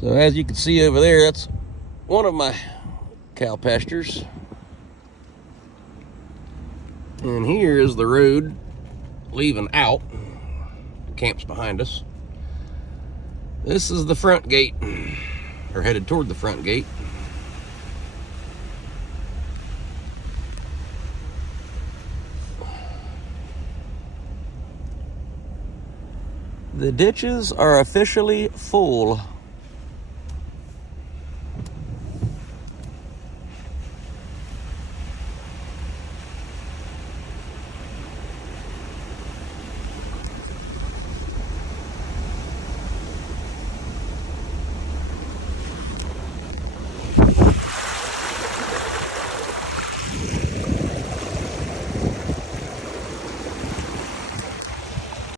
So as you can see over there, that's one of my cow pastures. And here is the road leaving out. The camp's behind us. This is the front gate, or headed toward the front gate. The ditches are officially full.